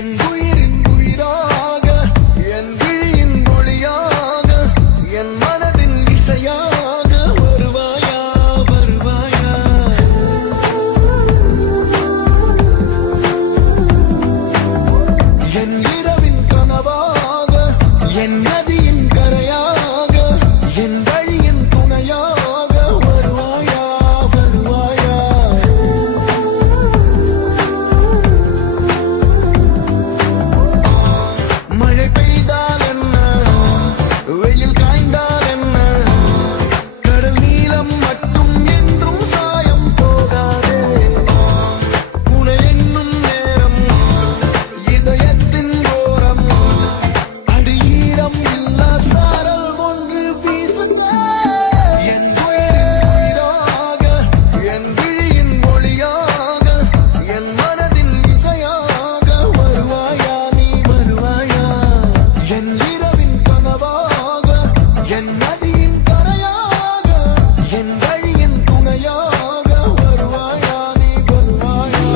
என் உயிரின் உயிராக என் விழியின் மொழியாக என் மனதின் இசையாக வருவாயா வருவாயா என் இரவின் கனவாக என் நதியின் கரையாக என் வழியின் துணையாக வருவாயா வருவாயா மழை பெய்தால் என்ன வெயில் காய்ந்தால் என்ன கடல் நீளம் மட்டும் என்றும் சாயம் போகாதே உனை எண்ணும் நேரம் இதயத்தின் ஓரம் அடியீரம் இல்லா சாரல் ஒன்று வீசுதே என் உயிரின் உயிராக என் விழியின் மொழியாக என் மனதின் இசையாக வருவாயா நீ வருவாயா என் இரவின் கனவாக என் நதியின் கரையாக என் வழியின் துணையாக வருவாயா நீ வருவாயா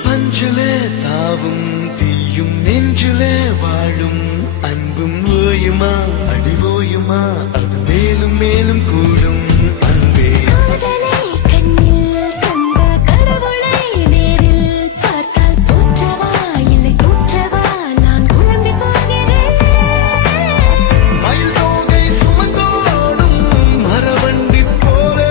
பஞ்சிலே தாவும் தீயும் நெஞ்சிலே வாழும் அன்பும் ஓயுமா அடிவோயுமா அது மேலும் மேலும் கூடும் அன்பே மயில் தோகை சுமந்தோடும் மரவண்டி போலே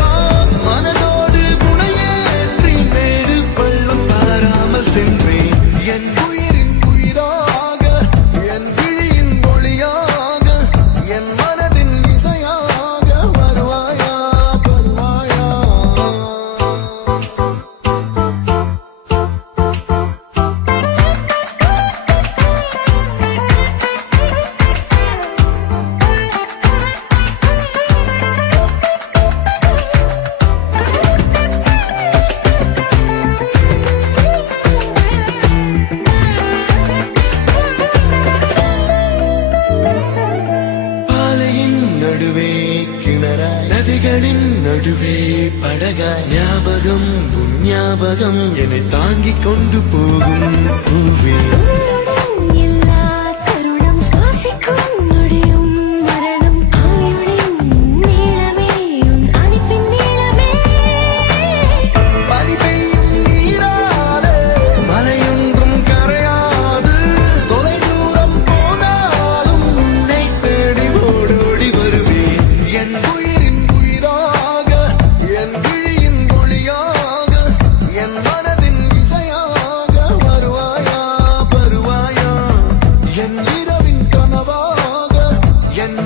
நான் மனதோடு புனையேற்றி மேடு பள்ளம் பாராமல் சென்றேன் என் உயிரின் உயிராக என் விழியின் மொழியாக என் மனதின் இசையாக வருவாயா வருவாயா பாலையின் நடுவே கிணறாய் நதிகளின் நடுவே படகாய் ஞாபகம் உன் ஞாபகம் என்னை தாங்கிக் கொண்டு போகும் பூவே பனி பெய்யும் நீராலே மலையொன்றும் கரையாது தொலை தூரம் போனாலும் உன்னை தேடி ஓடோடி வருவேன் என் உயிரின் உயிராக என் விழியின் மொழியாக என் மனதின் இசையாக வருவாயா வருவாயா என் இரவின் கனவாக என்